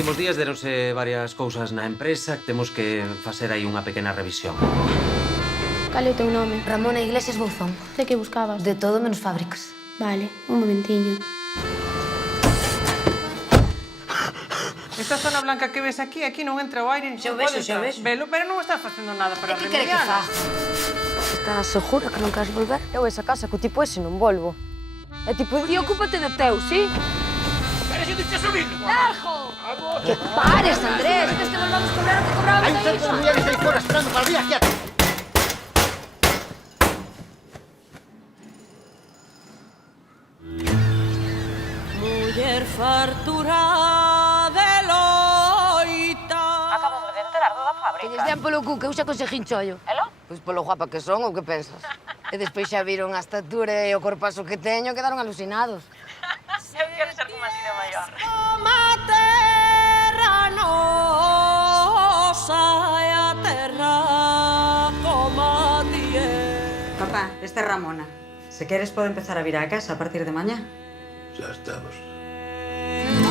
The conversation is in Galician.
últimos días deronse varias cousas na empresa que temos que facer aí unha pequena revisión. Cal é o teu nome? Ramona Iglesias Bouzón. De que buscabas? De todo menos fábricas. Vale, un momentiño. Esta zona blanca que ves aquí non entra o aire. Xa o vexo, xa o vexo. Velo, pero non estás facendo nada para Que quere que remedialo. faga? Estás segura que non queres volver? Eu esa casa co tipo ese non volvo. É tipo, ti ocúpate de teu, sí? Que pares, Andrés! Queres que volvamos a cobrar o que cobrábamos Hai un centro de mulleres aí fora esperando para abrir aquí. Muller fartura de loita. Acabamos de enterar da Que fábrica. lles den polo cu, que eu xa consegui chollo. Elo? Pois polo guapa que son, ou que pensas? E despois xa viron a estatura e o corpazo que teño, quedaron alucinados. Eu quero ser como así de maior. Toma terra nosa e a terra como a ti é. Papá, esta é Ramona. Se queres, pode empezar a vir á casa a partir de mañá. Ya estamos. A